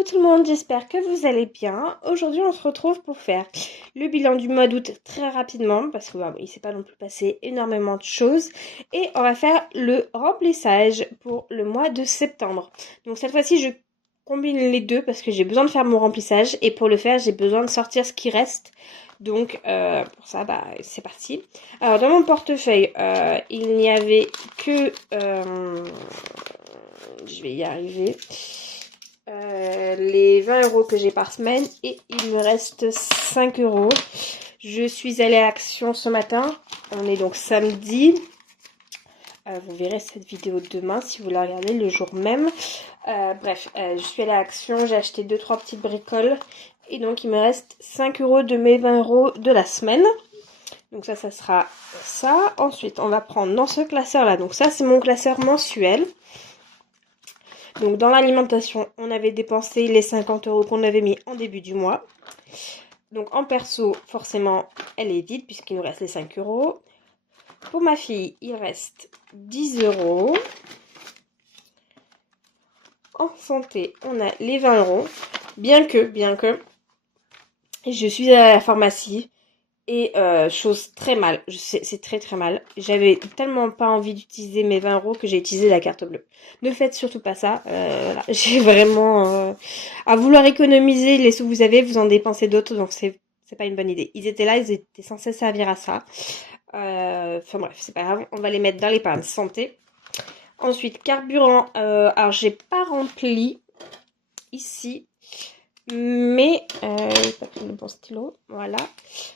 Hello tout le monde, j'espère que vous allez bien. Aujourd'hui on se retrouve pour faire le bilan du mois d'août très rapidement parce qu'il ne s'est pas non plus passé énormément de choses. Et on va faire le remplissage pour le mois de septembre. Donc cette fois-ci je combine les deux parce que j'ai besoin de faire mon remplissage et pour le faire j'ai besoin de sortir ce qui reste. Donc pour ça c'est parti. Alors dans mon portefeuille il n'y avait que... je vais y arriver. Les 20 € que j'ai par semaine et il me reste 5 €. Je suis allée à Action ce matin. On est donc samedi. Vous verrez cette vidéo demain si vous la regardez le jour même. Je suis allée à Action. J'ai acheté 2-3 petites bricoles. Et donc il me reste 5 € de mes 20 € de la semaine. Donc ça sera ça. Ensuite on va prendre dans ce classeur là. Donc ça c'est mon classeur mensuel. Donc dans l'alimentation, on avait dépensé les 50 € qu'on avait mis en début du mois. Donc en perso, forcément, elle est vide puisqu'il nous reste les 5 €. Pour ma fille, il reste 10 €. En santé, on a les 20 €. Bien que, je suis à la pharmacie. Et chose très mal, c'est très très mal. J'avais tellement pas envie d'utiliser mes 20 € que j'ai utilisé la carte bleue. Ne faites surtout pas ça. Voilà. J'ai vraiment à vouloir économiser les sous que vous avez, vous en dépensez d'autres, donc c'est pas une bonne idée. Ils étaient là, ils étaient censés servir à ça. Enfin bref, c'est pas grave. On va les mettre dans l'épargne santé. Ensuite, carburant. Alors j'ai pas rempli ici. Mais, pas pris le bon stylo, voilà.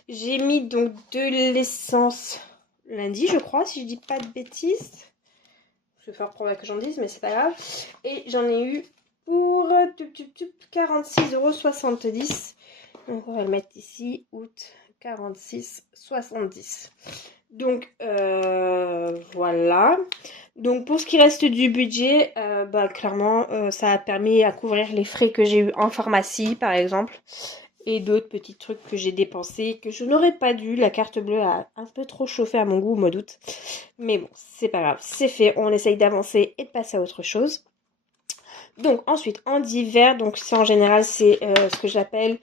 J'ai mis donc de l'essence lundi, je crois, si je dis pas de bêtises. C'est fort probable que j'en dise, mais c'est pas grave. Et j'en ai eu pour 46,70 €. Donc on va le mettre ici, août 46,70 €. Donc voilà. Donc pour ce qui reste du budget, clairement ça a permis à couvrir les frais que j'ai eu en pharmacie par exemple. Et d'autres petits trucs que j'ai dépensés que je n'aurais pas dû. La carte bleue a un peu trop chauffé à mon goût au mois d'août. Mais bon, c'est pas grave, c'est fait. On essaye d'avancer et de passer à autre chose. Donc ensuite, en divers, donc ça en général c'est ce que j'appelle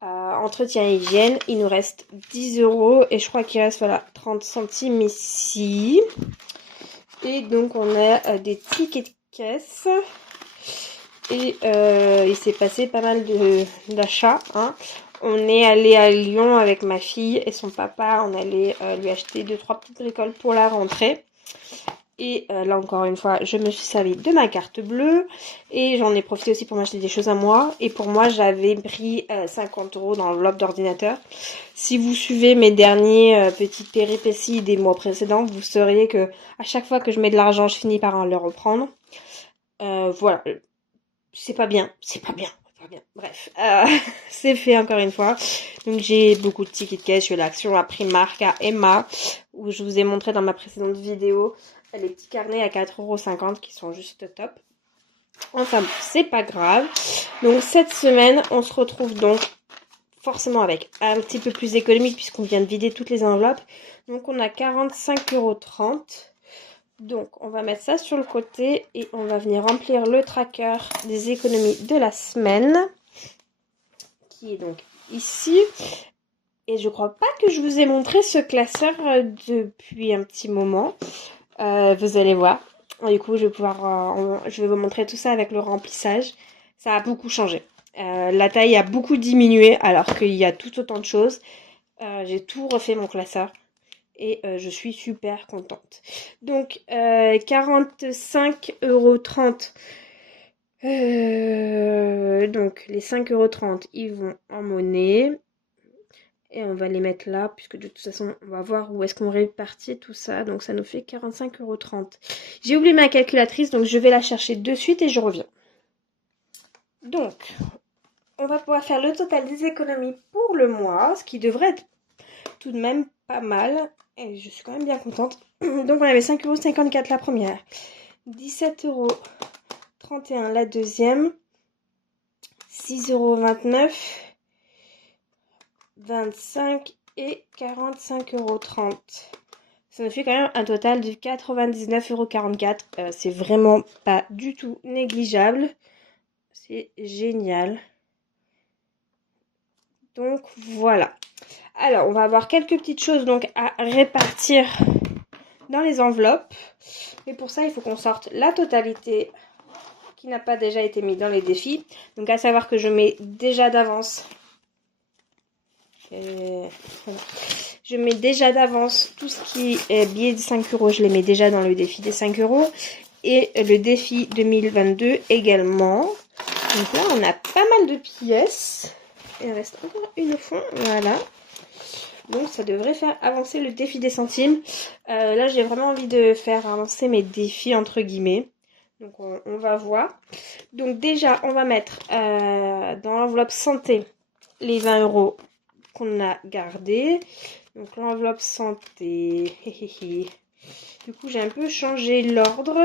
entretien et hygiène. Il nous reste 10 € et je crois qu'il reste 30 centimes ici. Et donc on a des tickets de caisse. Et il s'est passé pas mal d'achats. On est allé à Lyon avec ma fille et son papa. On allait lui acheter 2-3 petites bricoles pour la rentrée. Et là encore une fois, je me suis servi de ma carte bleue. Et j'en ai profité aussi pour m'acheter des choses à moi. Et pour moi, j'avais pris 50 € dans l'enveloppe d'ordinateur. Si vous suivez mes derniers petites péripéties des mois précédents, vous sauriez que à chaque fois que je mets de l'argent, je finis par le reprendre. Voilà. C'est pas bien. Bref, c'est fait encore une fois. Donc j'ai beaucoup de tickets de caisse. Je suis à l'Action, à Primark, à Emma, où je vous ai montré dans ma précédente vidéo les petits carnets à 4,50 € qui sont juste top. Enfin, c'est pas grave. Donc cette semaine, on se retrouve donc forcément avec un petit peu plus économique puisqu'on vient de vider toutes les enveloppes. Donc on a 45,30 €. Donc on va mettre ça sur le côté et on va venir remplir le tracker des économies de la semaine qui est donc ici. Et je crois pas que je vous ai montré ce classeur depuis un petit moment. Vous allez voir. Du coup je vais vous montrer tout ça avec le remplissage. Ça a beaucoup changé. La taille a beaucoup diminué alors qu'il y a tout autant de choses. J'ai tout refait mon classeur. Et je suis super contente. Donc 45,30 €. Donc les 5,30 € ils vont en monnaie. Et on va les mettre là, puisque de toute façon, on va voir où est-ce qu'on répartit tout ça. Donc ça nous fait 45,30 €. J'ai oublié ma calculatrice, donc je vais la chercher de suite et je reviens. Donc, on va pouvoir faire le total des économies pour le mois, ce qui devrait être tout de même pas mal. Et je suis quand même bien contente. Donc on avait 5,54 € la première, 17,31 € la deuxième, 6,29 €, 25 et 45,30 €. Ça nous fait quand même un total de 99,44 €. C'est vraiment pas du tout négligeable. C'est génial. Donc voilà. Alors, on va avoir quelques petites choses donc à répartir dans les enveloppes. Et pour ça, il faut qu'on sorte la totalité qui n'a pas déjà été mise dans les défis. Donc à savoir que je mets déjà d'avance. Voilà. Je mets déjà d'avance tout ce qui est billets de 5 euros. Je les mets déjà dans le défi des 5 euros. Et le défi 2022 également. Donc là, on a pas mal de pièces. Il reste encore une au fond. Voilà. Donc ça devrait faire avancer le défi des centimes. Là, j'ai vraiment envie de faire avancer mes défis entre guillemets. Donc on va voir. Donc déjà, on va mettre dans l'enveloppe santé les 20 euros qu'on a gardés. Donc l'enveloppe santé. Du coup, j'ai un peu changé l'ordre.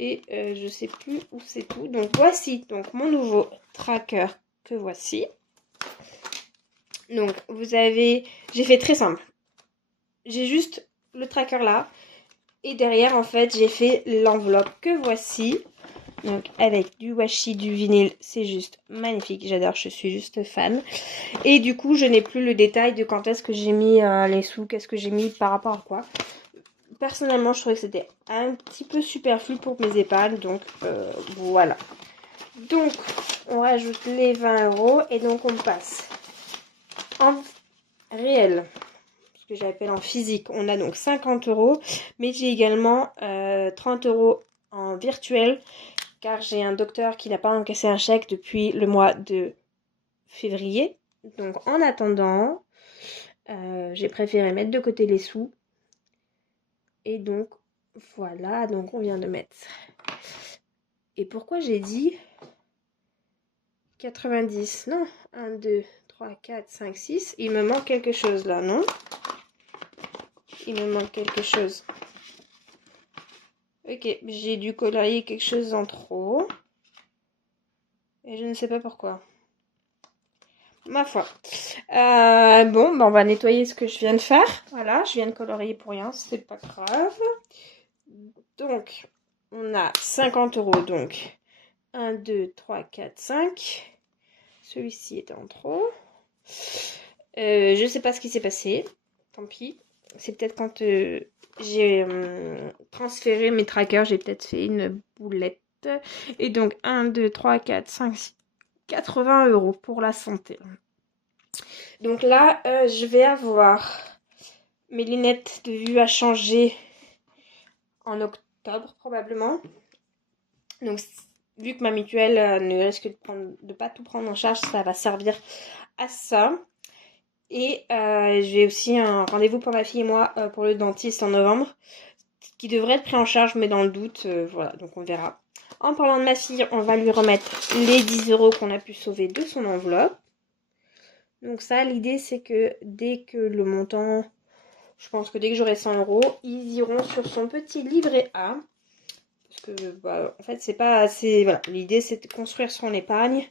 Et je sais plus où c'est tout. Donc voici donc mon nouveau tracker que voici. Donc vous avez... J'ai fait très simple. J'ai juste le tracker là. Et derrière en fait j'ai fait l'enveloppe que voici. Donc avec du washi, du vinyle. C'est juste magnifique. J'adore, je suis juste fan. Et du coup je n'ai plus le détail de quand est-ce que j'ai mis les sous. Qu'est-ce que j'ai mis par rapport à quoi. Personnellement, je trouvais que c'était un petit peu superflu pour mes épargnes. Donc, voilà. Donc, on rajoute les 20 euros. Et donc, on passe en réel. Ce que j'appelle en physique. On a donc 50 euros. Mais j'ai également 30 euros en virtuel. Car j'ai un docteur qui n'a pas encaissé un chèque depuis le mois de février. Donc, en attendant, j'ai préféré mettre de côté les sous. Et donc, voilà, donc on vient de mettre. Et pourquoi j'ai dit 90? Non, 1, 2, 3, 4, 5, 6. Il me manque quelque chose là, non? Il me manque quelque chose. Ok, j'ai dû colorier quelque chose en trop. Et je ne sais pas pourquoi. Ma foi. Bon, on va nettoyer ce que je viens de faire. Voilà, je viens de colorier pour rien, c'est pas grave. Donc, on a 50 euros, donc 1, 2, 3, 4, 5. Celui-ci est en trop. Je sais pas ce qui s'est passé. Tant pis. C'est peut-être quand j'ai transféré mes trackers, j'ai peut-être fait une boulette. Et donc 1, 2, 3, 4, 5, 6, 80 euros pour la santé. Donc là, je vais avoir mes lunettes de vue à changer en octobre probablement. Donc vu que ma mutuelle ne risque de pas tout prendre en charge, ça va servir à ça. Et j'ai aussi un rendez-vous pour ma fille et moi pour le dentiste en novembre, qui devrait être pris en charge, mais dans le doute, voilà, donc on verra. En parlant de ma fille, on va lui remettre les 10 euros qu'on a pu sauver de son enveloppe. Donc ça, l'idée c'est que dès que le montant, je pense que dès que j'aurai 100 euros, ils iront sur son petit livret A. Parce que, bah, en fait, c'est pas assez... Voilà, l'idée c'est de construire son épargne.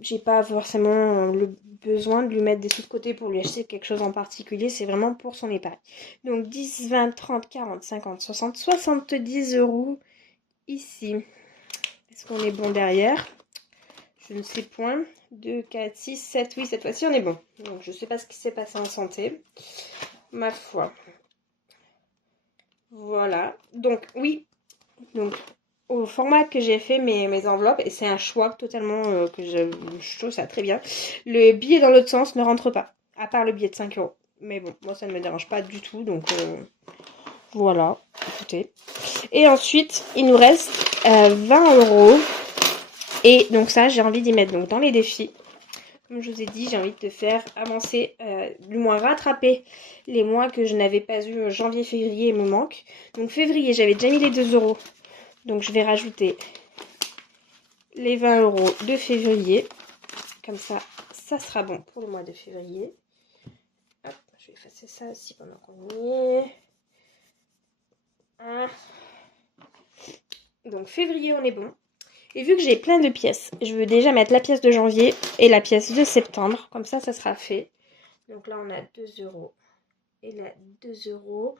J'ai pas forcément le besoin de lui mettre des sous de côté pour lui acheter quelque chose en particulier. C'est vraiment pour son épargne. Donc 10, 20, 30, 40, 50, 60, 70 euros ici. Est-ce qu'on est bon derrière? Je ne sais point. 2, 4, 6, 7. Oui, cette fois-ci, on est bon. Donc, je sais pas ce qui s'est passé en santé. Ma foi. Voilà. Donc, oui. Donc, au format que j'ai fait mes enveloppes, et c'est un choix totalement que je trouve ça très bien. Le billet dans l'autre sens ne rentre pas, à part le billet de 5 euros. Mais bon, moi ça ne me dérange pas du tout, donc voilà, écoutez. Et ensuite, il nous reste 20 euros. Et donc ça, j'ai envie d'y mettre donc dans les défis. Comme je vous ai dit, j'ai envie de faire avancer, du moins rattraper les mois que je n'avais pas eu janvier, février, il me manque. Donc février, j'avais déjà mis les 2 euros. Donc je vais rajouter les 20 euros de février. Comme ça, ça sera bon pour le mois de février. Hop, je vais effacer ça aussi pendant qu'on y est. Donc février, on est bon. Et vu que j'ai plein de pièces, je veux déjà mettre la pièce de janvier et la pièce de septembre. Comme ça sera fait. Donc là, on a 2 euros. Et là, 2 euros.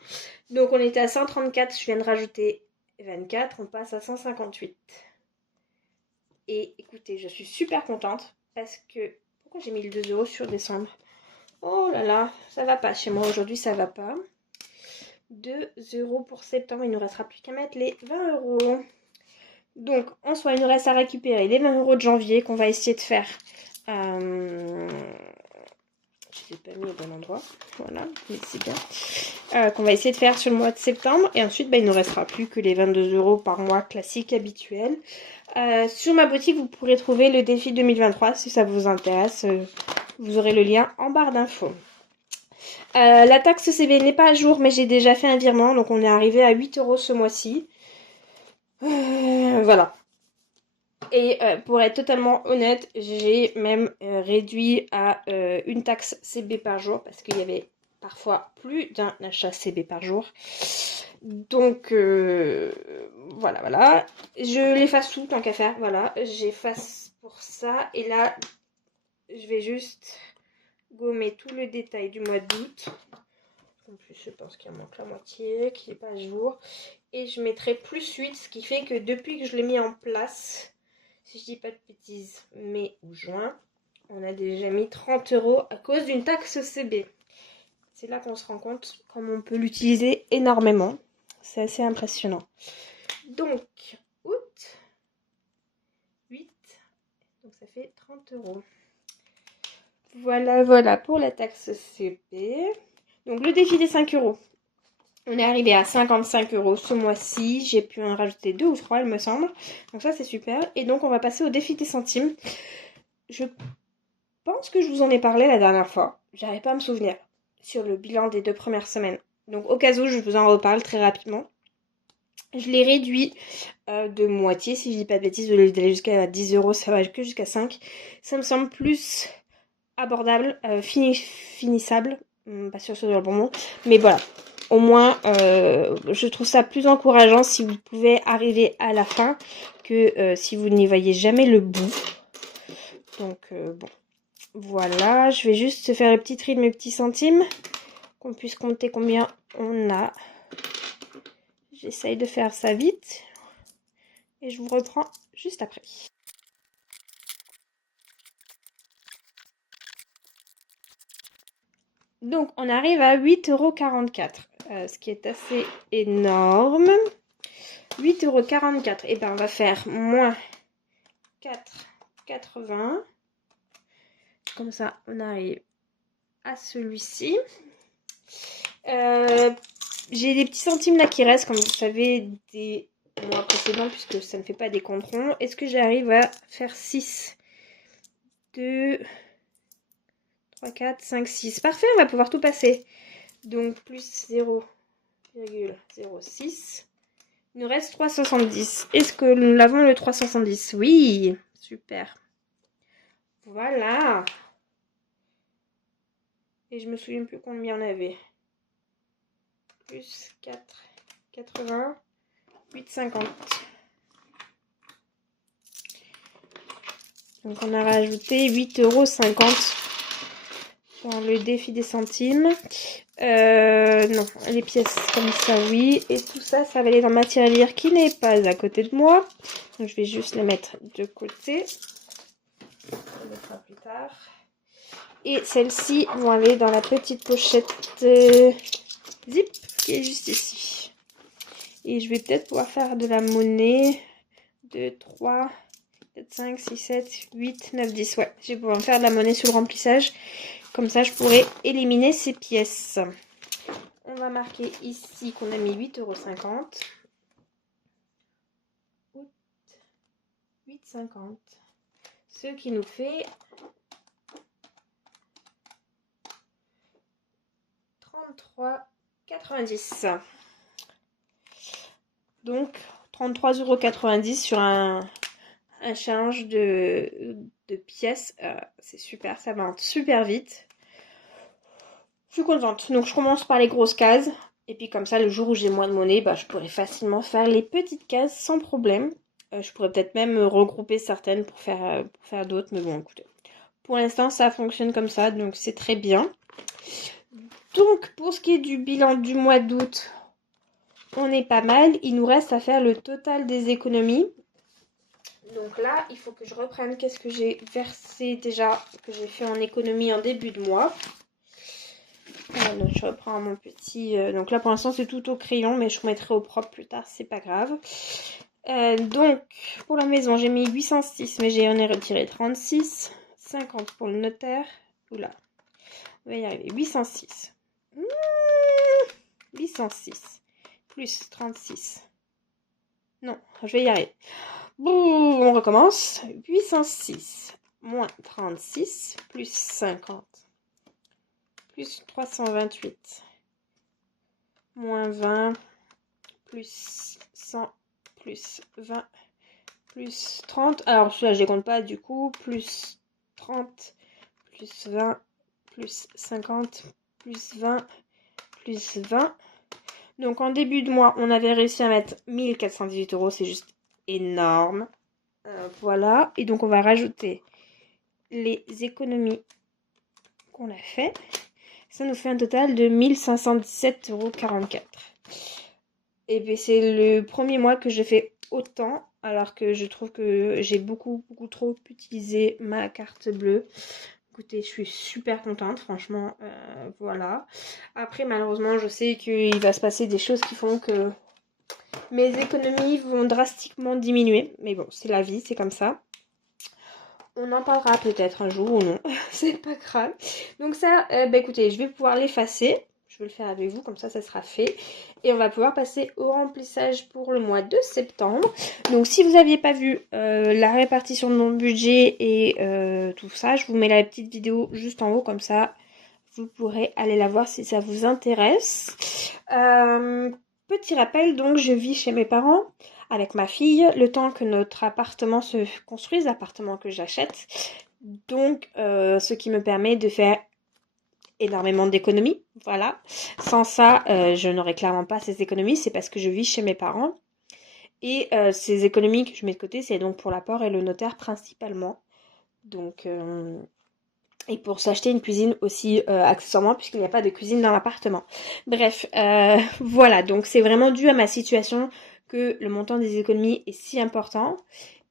Donc on était à 134. Je viens de rajouter 2024, on passe à 158. Et écoutez, je suis super contente parce que... Pourquoi j'ai mis le 2 € sur décembre? Oh là là, ça va pas chez moi aujourd'hui, ça va pas. 2 € pour septembre, il ne nous restera plus qu'à mettre les 20 €. Donc, en soi, il nous reste à récupérer les 20 € de janvier qu'on va essayer de faire. Je ne les ai pas mis au bon endroit. Voilà, mais c'est bien. Qu'on va essayer de faire sur le mois de septembre. Et ensuite, il ne nous restera plus que les 22 € par mois classiques habituels. Sur ma boutique, vous pourrez trouver le défi 2023 si ça vous intéresse. Vous aurez le lien en barre d'infos. La taxe CB n'est pas à jour, mais j'ai déjà fait un virement. Donc, on est arrivé à 8 € ce mois-ci. Voilà. Et pour être totalement honnête, j'ai même réduit à une taxe CB par jour parce qu'il y avait parfois plus d'un achat CB par jour. Donc voilà. Je l'efface tout tant qu'à faire. Voilà, j'efface pour ça. Et là, je vais juste gommer tout le détail du mois d'août. En plus, je pense qu'il en manque la moitié, qui n'est pas à jour. Et je mettrai +8, ce qui fait que depuis que je l'ai mis en place, si je dis pas de bêtises, mai ou juin, on a déjà mis 30 € à cause d'une taxe CB. C'est là qu'on se rend compte comme on peut l'utiliser énormément. C'est assez impressionnant. Donc, août, 8, donc ça fait 30 €. Voilà pour la taxe CB. Donc le défi des 5 €. On est arrivé à 55 € ce mois-ci. J'ai pu en rajouter 2 ou 3, il me semble. Donc ça, c'est super. Et donc, on va passer au défi des centimes. Je pense que je vous en ai parlé la dernière fois. J'arrive pas à me souvenir sur le bilan des 2 premières semaines. Donc, au cas où, je vous en reparle très rapidement. Je l'ai réduit de moitié, si je dis pas de bêtises, de d'aller jusqu'à 10 €, ça va que jusqu'à 5. Ça me semble plus abordable, finissable. Pas sûr sur le bon mot. Mais voilà. Au moins, je trouve ça plus encourageant si vous pouvez arriver à la fin que si vous n'y voyez jamais le bout. Donc, bon. Voilà, je vais juste faire le petit tri de mes petits centimes. Qu'on puisse compter combien on a. J'essaye de faire ça vite. Et je vous reprends juste après. Donc, on arrive à 8,44 €, ce qui est assez énorme. 8,44 €. Et ben, on va faire moins 4,80 €. Comme ça, on arrive à celui-ci. J'ai des petits centimes là qui restent, comme vous savez, des mois précédents, puisque ça ne fait pas des comptes ronds. Est-ce que j'arrive à faire 6, 2, 3, 4, 5, 6. Parfait, on va pouvoir tout passer. Donc, plus 0,06. Il nous reste 3,70. Est-ce que nous l'avons le 3,70? Oui, super. Voilà. Et je me souviens plus combien on avait. Plus 4, 80, 8,50. Donc on a rajouté 8,50 € dans le défi des centimes. Non, les pièces comme ça, oui. Et tout ça, ça va aller dans ma tirelire qui n'est pas à côté de moi. Donc je vais juste les mettre de côté. On les mettra plus tard. Et celles-ci vont aller dans la petite pochette zip qui est juste ici. Et je vais peut-être pouvoir faire de la monnaie. 2, 3, 4, 5, 6, 7, 8, 9, 10. Ouais, je vais pouvoir faire de la monnaie sur le remplissage. Comme ça, je pourrai éliminer ces pièces. On va marquer ici qu'on a mis 8,50 €. 8,50. Ce qui nous fait 33,90 €. Donc 33,90 € sur un challenge de pièces. C'est super, ça va super vite. Je suis contente. Donc je commence par les grosses cases. Et puis comme ça, le jour où j'ai moins de monnaie, je pourrais facilement faire les petites cases sans problème. Je pourrais peut-être même regrouper certaines pour faire d'autres. Mais bon, écoutez. Pour l'instant, ça fonctionne comme ça. Donc c'est très bien. Donc pour ce qui est du bilan du mois d'août, on est pas mal. Il nous reste à faire le total des économies. Donc là, il faut que je reprenne qu'est-ce que j'ai versé déjà, que j'ai fait en économie en début de mois. Donc je reprends mon petit... donc là, pour l'instant, c'est tout au crayon, mais je remettrai au propre plus tard, c'est pas grave. Donc, pour la maison, j'ai mis 806, mais j'en ai retiré 36. 50 pour le notaire. Oula, on va y arriver. 806. 806. Plus 36. Non, je vais y arriver. Bon, on recommence. 806 moins 36 plus 50 plus 328 moins 20 plus 100 plus 20 plus 30. Alors celui-là je les compte pas du coup. Plus 30 plus 20 plus 50 plus 20 plus 20. Donc en début de mois on avait réussi à mettre 1418 €. C'est juste énorme. Voilà. Et donc on va rajouter les économies qu'on a fait. Ça nous fait un total de 1517,44 €. Et bien c'est le premier mois que je fais autant, alors que je trouve que j'ai beaucoup trop utilisé ma carte bleue. Écoutez, je suis super contente, franchement, voilà. Après, malheureusement, je sais qu'il va se passer des choses qui font que mes économies vont drastiquement diminuer. Mais bon, c'est la vie, c'est comme ça. On en parlera peut-être un jour ou non, c'est pas grave. Donc ça, écoutez, je vais pouvoir l'effacer. Je vais le faire avec vous, comme ça sera fait. Et on va pouvoir passer au remplissage pour le mois de septembre. Donc si vous n'aviez pas vu la répartition de mon budget et tout ça, je vous mets la petite vidéo juste en haut, comme ça vous pourrez aller la voir si ça vous intéresse. Petit rappel, donc je vis chez mes parents avec ma fille, le temps que notre appartement se construise, l'appartement que j'achète. Donc, ce qui me permet de faire énormément d'économies, voilà. Sans ça, je n'aurais clairement pas ces économies, c'est parce que je vis chez mes parents. Et ces économies que je mets de côté, c'est donc pour l'apport et le notaire principalement. Donc, et pour s'acheter une cuisine aussi accessoirement, puisqu'il n'y a pas de cuisine dans l'appartement. Bref, voilà, donc c'est vraiment dû à ma situation que le montant des économies est si important.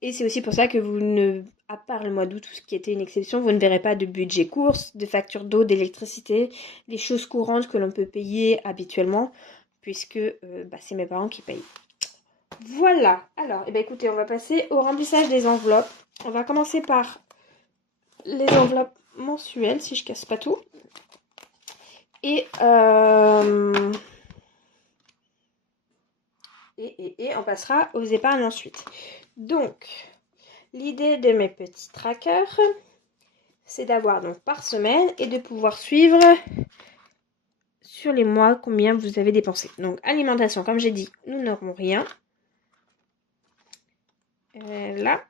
Et c'est aussi pour ça que vous ne, à part le mois d'août, tout ce qui était une exception, vous ne verrez pas de budget course, de factures d'eau, d'électricité, des choses courantes que l'on peut payer habituellement, puisque c'est mes parents qui payent. Voilà, alors, écoutez, on va passer au remplissage des enveloppes. On va commencer par les enveloppes mensuelles, si je casse pas tout. Et on passera aux épargnes ensuite. Donc, l'idée de mes petits trackers, c'est d'avoir donc par semaine et de pouvoir suivre sur les mois combien vous avez dépensé. Donc, alimentation, comme j'ai dit, nous n'aurons rien. Là.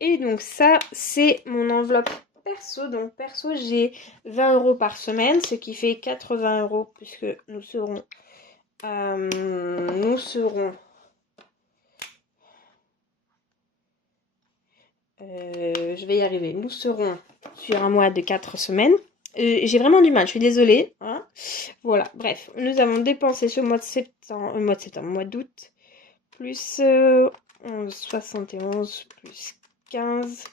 Et donc ça, c'est mon enveloppe perso. Donc perso, j'ai 20 € par semaine, ce qui fait 80 € puisque nous serons je vais y arriver. Nous serons sur un mois de 4 semaines. J'ai vraiment du mal, je suis désolée. Hein. Voilà, bref. Nous avons dépensé ce mois mois d'août, plus 71 plus 15,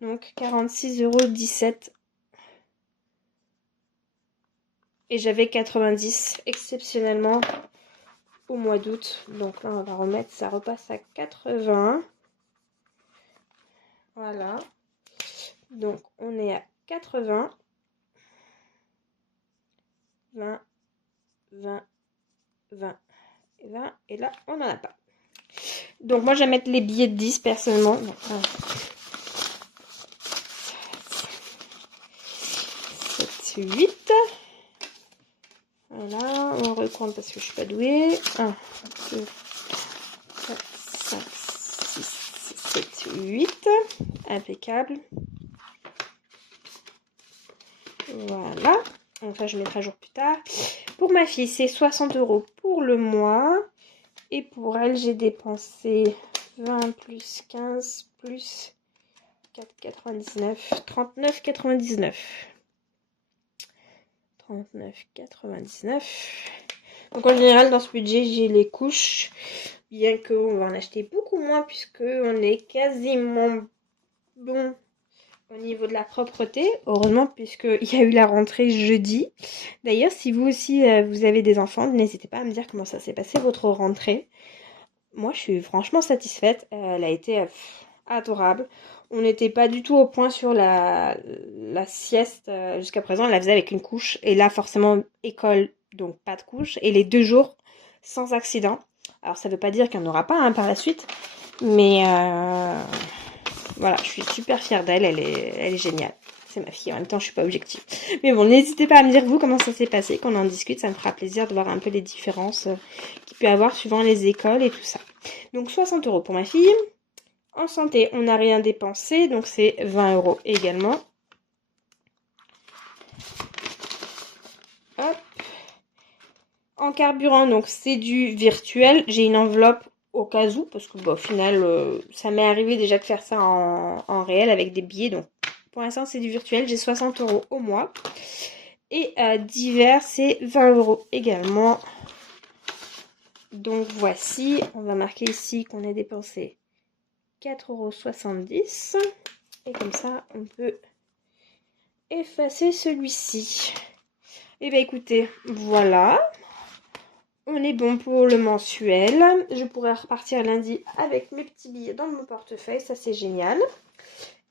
donc 46,17 €. Et j'avais 90 exceptionnellement au mois d'août. Donc là, on va remettre, ça repasse à 80. Voilà. Donc, on est à 80. 20, 20, 20 et 20. Et là, on n'en a pas. Donc, moi, je vais mettre les billets de 10 personnellement. Donc, 7, 8. Voilà, on recompte parce que je suis pas douée. 1, 2, 4, 5, 6, 7, 8. Impeccable. Voilà. Enfin, je mettrai un jour plus tard. Pour ma fille, c'est 60 € pour le mois. Et pour elle, j'ai dépensé 20 plus 15 plus 4,99. 39,99. 39,99. Donc en général, dans ce budget, j'ai les couches, bien qu'on va en acheter beaucoup moins puisque on est quasiment bon au niveau de la propreté. Heureusement, puisqu'il y a eu la rentrée jeudi. D'ailleurs, si vous aussi, vous avez des enfants, n'hésitez pas à me dire comment ça s'est passé votre rentrée. Moi, je suis franchement satisfaite. Elle a été adorable. On n'était pas du tout au point sur la sieste. Jusqu'à présent, on la faisait avec une couche. Et là, forcément, école, donc pas de couche. Et les 2 jours, sans accident. Alors, ça ne veut pas dire qu'il n'y en aura pas hein, par la suite. Mais voilà, je suis super fière d'elle. Elle est géniale. C'est ma fille. En même temps, je suis pas objective. Mais bon, n'hésitez pas à me dire, vous, comment ça s'est passé, qu'on en discute. Ça me fera plaisir de voir un peu les différences qu'il peut y avoir suivant les écoles et tout ça. Donc, 60 € pour ma fille. En santé, on n'a rien dépensé, donc c'est 20 € également. Hop. En carburant, donc c'est du virtuel. J'ai une enveloppe au cas où, parce que au final, ça m'est arrivé déjà de faire ça en réel avec des billets. Donc pour l'instant, c'est du virtuel. J'ai 60 € au mois. Et divers, c'est 20 € également. Donc voici, on va marquer ici qu'on a dépensé 4,70 €. Et comme ça, on peut effacer celui-ci. Et bien écoutez, voilà. On est bon pour le mensuel. Je pourrais repartir lundi avec mes petits billets dans mon portefeuille. Ça, c'est génial.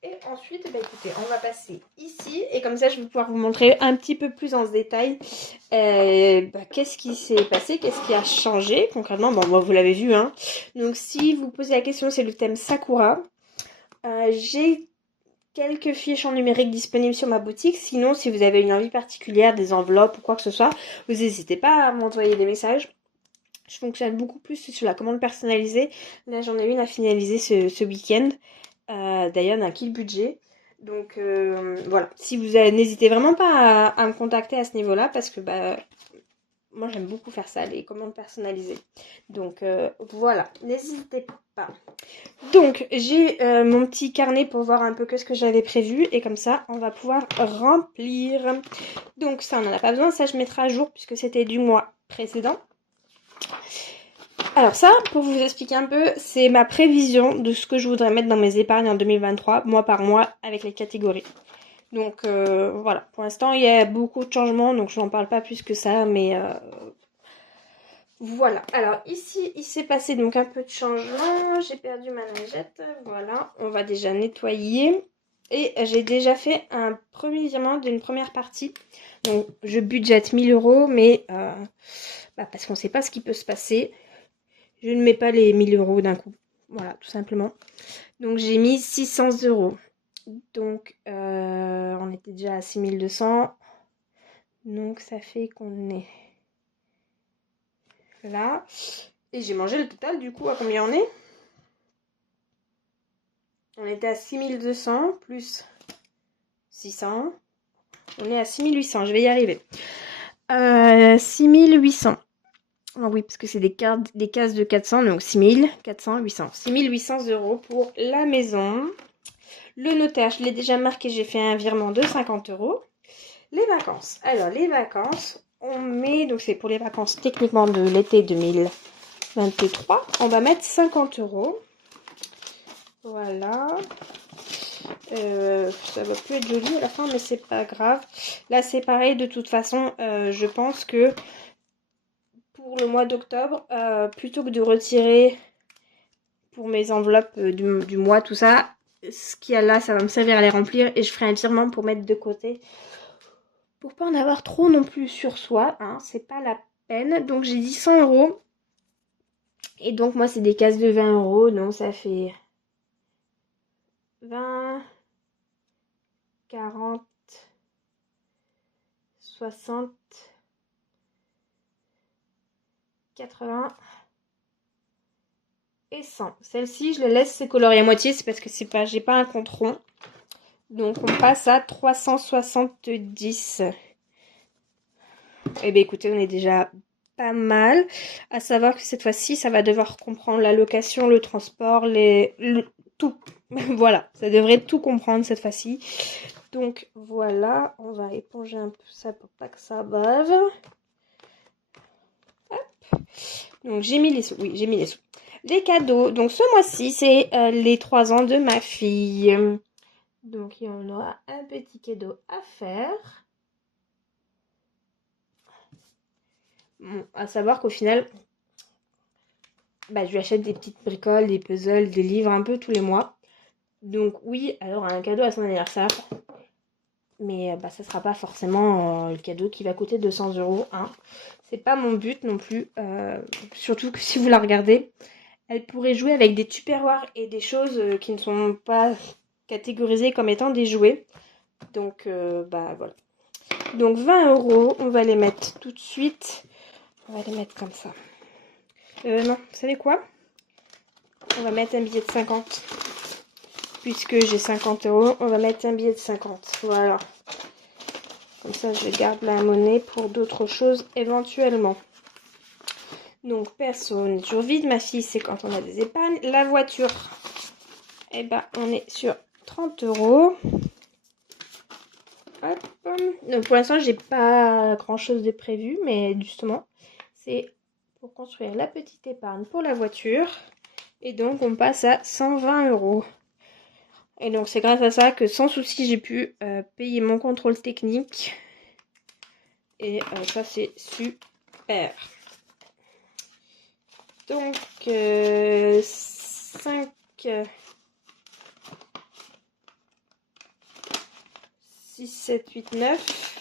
Et ensuite, bah écoutez, on va passer ici. Et comme ça, je vais pouvoir vous montrer un petit peu plus en détail qu'est-ce qui s'est passé, qu'est-ce qui a changé concrètement. Bon, moi, vous l'avez vu. Hein. Donc, si vous posez la question, c'est le thème Sakura. J'ai quelques fiches en numérique disponibles sur ma boutique. Sinon, si vous avez une envie particulière, des enveloppes ou quoi que ce soit, vous n'hésitez pas à m'envoyer des messages. Je fonctionne beaucoup plus sur la commande personnalisée. Là, j'en ai une à finaliser ce week-end. D'ailleurs, on a acquis le budget. Donc, voilà. Si vous n'hésitez vraiment pas à me contacter à ce niveau-là parce que moi, j'aime beaucoup faire ça, les commandes personnalisées. Donc, voilà. N'hésitez pas. Donc, j'ai mon petit carnet pour voir un peu ce que j'avais prévu. Et comme ça, on va pouvoir remplir. Donc, ça, on n'en a pas besoin. Ça, je mettrai à jour puisque c'était du mois précédent. Alors ça, pour vous expliquer un peu, c'est ma prévision de ce que je voudrais mettre dans mes épargnes en 2023, mois par mois, avec les catégories. Donc voilà, pour l'instant, il y a beaucoup de changements, donc je n'en parle pas plus que ça, mais voilà. Alors ici, il s'est passé donc un peu de changement. J'ai perdu ma lingette, voilà. On va déjà nettoyer. Et j'ai déjà fait un premier virement d'une première partie. Donc je budgète 1000 €, mais parce qu'on ne sait pas ce qui peut se passer. Je ne mets pas les 1000 € d'un coup. Voilà, tout simplement. Donc, j'ai mis 600 €. Donc, on était déjà à 6200. Donc, ça fait qu'on est là. Et j'ai mangé le total, du coup, à combien on est? On était à 6200 plus 600. On est à 6800. Je vais y arriver. 6800. Ah oui, parce que c'est des cases de 400, donc 6000, 400, 800. 6800 € pour la maison. Le notaire, je l'ai déjà marqué, j'ai fait un virement de 50 €. Les vacances. Alors, les vacances, on met, donc c'est pour les vacances techniquement de l'été 2023, on va mettre 50 €. Voilà. Ça va plus être joli à la fin, mais c'est pas grave. Là, c'est pareil, de toute façon, je pense que pour le mois d'octobre, plutôt que de retirer pour mes enveloppes du mois, tout ça, ce qu'il y a là, ça va me servir à les remplir et je ferai un virement pour mettre de côté. Pour pas en avoir trop non plus sur soi, hein, c'est pas la peine. Donc j'ai dit 100 €. Et donc moi c'est des cases de 20 €, donc ça fait 20, 40, 60, 80 et 100. Celle-ci, je la laisse c'est colorée à moitié, c'est parce que j'ai pas un compte rond. Donc on passe à 370. Eh bien écoutez, on est déjà pas mal. À savoir que cette fois-ci, ça va devoir comprendre la location, le transport, tout. Voilà, ça devrait tout comprendre cette fois-ci. Donc voilà, on va éponger un peu ça pour pas que ça bave. Hop. Donc j'ai mis les sous, oui, j'ai mis les sous. Les cadeaux, donc ce mois-ci, c'est les 3 ans de ma fille. Donc il y en aura un petit cadeau à faire. Bon, à savoir qu'au final, je lui achète des petites bricoles, des puzzles, des livres un peu tous les mois. Donc oui, alors un cadeau à son anniversaire. Mais ça sera pas forcément le cadeau qui va coûter 200 €. Hein. C'est pas mon but non plus. Surtout que si vous la regardez, elle pourrait jouer avec des tupperwares et des choses qui ne sont pas catégorisées comme étant des jouets. Donc voilà. Donc 20 €, on va les mettre tout de suite. On va les mettre comme ça. Non, vous savez quoi? On va mettre un billet de 50. Puisque j'ai 50 €, on va mettre un billet de 50. Voilà. Comme ça, je garde la monnaie pour d'autres choses éventuellement. Donc, perso, on est toujours vide. Ma fille, c'est quand on a des épargnes. La voiture, on est sur 30 €. Hop. Donc, pour l'instant, j'ai pas grand-chose de prévu. Mais justement, c'est pour construire la petite épargne pour la voiture. Et donc, on passe à 120 €. Et donc, c'est grâce à ça que sans souci, j'ai pu payer mon contrôle technique. Et ça, c'est super. Donc, 5, 6, 7, 8, 9,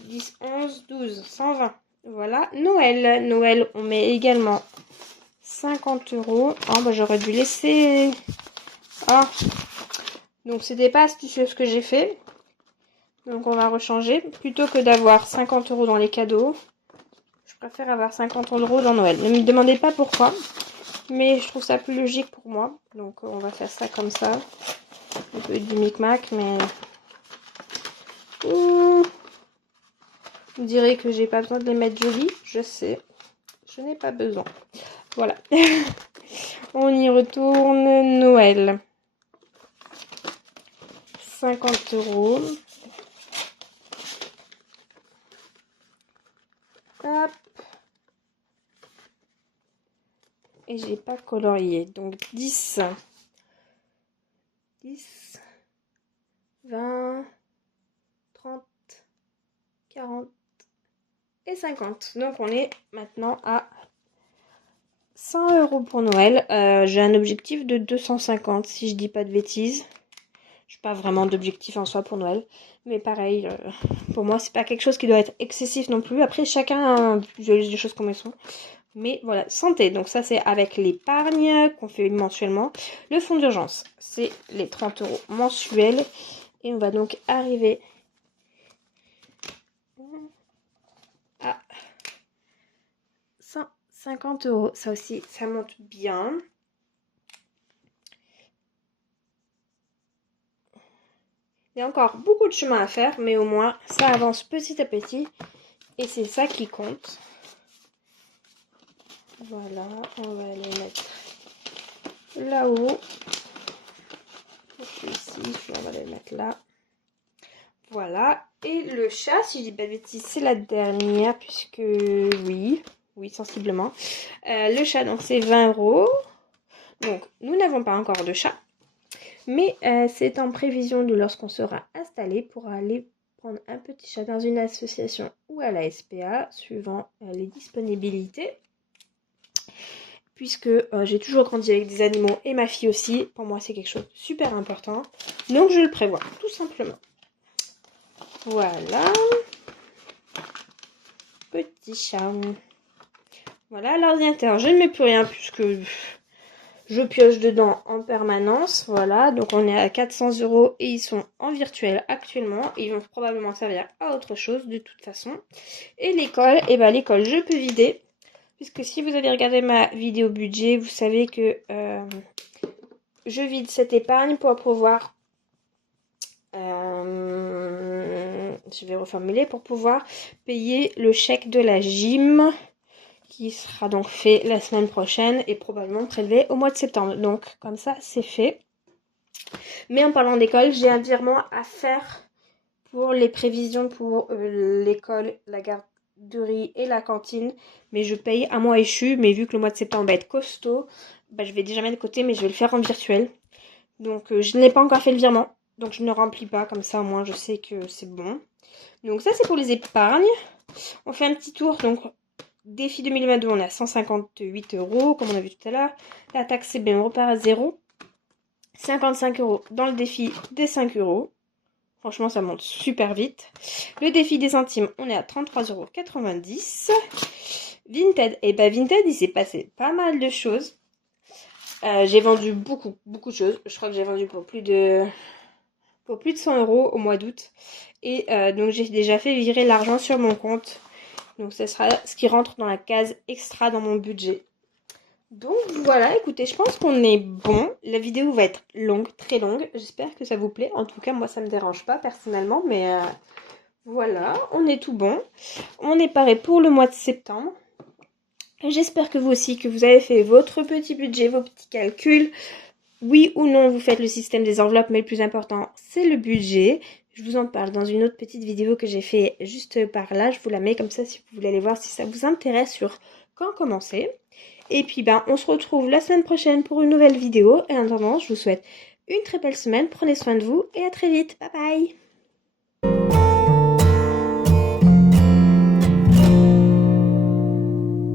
10, 11, 12, 120. Voilà, Noël. Noël, on met également 50 €. Oh, j'aurais dû laisser... Ah. Donc, c'était pas astucieux ce que j'ai fait. Donc, on va rechanger. Plutôt que d'avoir 50 € dans les cadeaux, je préfère avoir 50 € dans Noël. Ne me demandez pas pourquoi. Mais je trouve ça plus logique pour moi. Donc, on va faire ça comme ça. Un peu du micmac, mais... Vous direz que j'ai pas besoin de les mettre jolis. Je sais. Je n'ai pas besoin. Voilà. On y retourne. Noël. 50 €. Hop. Et j'ai pas colorié. Donc 10. 10. 20. 30. 40. Et 50. Donc on est maintenant à 100 € pour Noël. J'ai un objectif de 250 si je dis pas de bêtises. Je n'ai pas vraiment d'objectif en soi pour Noël. Mais pareil, pour moi, c'est pas quelque chose qui doit être excessif non plus. Après, chacun visualise les choses comme elles sont. Mais voilà, santé. Donc ça, c'est avec l'épargne qu'on fait mensuellement. Le fonds d'urgence, c'est les 30 € mensuels. Et on va donc arriver à 150 €. Ça aussi, ça monte bien. Il y a encore beaucoup de chemin à faire, mais au moins, ça avance petit à petit. Et c'est ça qui compte. Voilà, on va les mettre là-haut. Ici, on va les mettre là. Voilà. Et le chat, si je dis pas de bêtises, c'est la dernière, puisque oui, sensiblement. Le chat, donc c'est 20 €. Donc, nous n'avons pas encore de chat. Mais c'est en prévision de lorsqu'on sera installé pour aller prendre un petit chat dans une association ou à la SPA, suivant les disponibilités. Puisque j'ai toujours grandi avec des animaux et ma fille aussi. Pour moi, c'est quelque chose de super important. Donc, je le prévois, tout simplement. Voilà. Petit chat. Voilà, l'ordinateur, je ne mets plus rien puisque je pioche dedans en permanence. Voilà, donc on est à 400 € et ils sont en virtuel actuellement. Ils vont probablement servir à autre chose de toute façon. Et l'école, l'école, je peux vider. Puisque si vous avez regardé ma vidéo budget, vous savez que je vide cette épargne pour pouvoir... je vais reformuler, pour pouvoir payer le chèque de la gym qui sera donc fait la semaine prochaine et probablement prélevé au mois de septembre. Donc comme ça, c'est fait. Mais en parlant d'école, j'ai un virement à faire pour les prévisions pour l'école, la garde de riz et la cantine. Mais je paye un mois échu. Mais vu que le mois de septembre va être costaud, bah, je vais déjà mettre de côté, mais je vais le faire en virtuel. Donc je n'ai pas encore fait le virement. Donc je ne remplis pas, comme ça au moins je sais que c'est bon. Donc ça c'est pour les épargnes. On fait un petit tour. Donc défi 2022, on a 158 €, comme on a vu tout à l'heure. La taxe CB, on repart à 0. 55 € dans le défi des 5 €. Franchement, ça monte super vite. Le défi des centimes, on est à 33,90 €. Vinted, et bah Vinted, il s'est passé pas mal de choses. J'ai vendu beaucoup de choses. Je crois que j'ai vendu pour plus de 100 € au mois d'août. Et donc j'ai déjà fait virer l'argent sur mon compte. Donc ce sera ce qui rentre dans la case extra dans mon budget. Donc voilà, écoutez, je pense qu'on est bon. La vidéo va être longue, très longue. J'espère que ça vous plaît. En tout cas, moi, ça me dérange pas personnellement. Mais voilà, on est tout bon. On est paré pour le mois de septembre. J'espère que vous aussi, que vous avez fait votre petit budget, vos petits calculs. Oui ou non, vous faites le système des enveloppes, mais le plus important, c'est le budget. Je vous en parle dans une autre petite vidéo que j'ai fait juste par là. Je vous la mets comme ça si vous voulez aller voir si ça vous intéresse sur quand commencer. Et puis, on se retrouve la semaine prochaine pour une nouvelle vidéo. Et en attendant, je vous souhaite une très belle semaine. Prenez soin de vous et à très vite. Bye bye!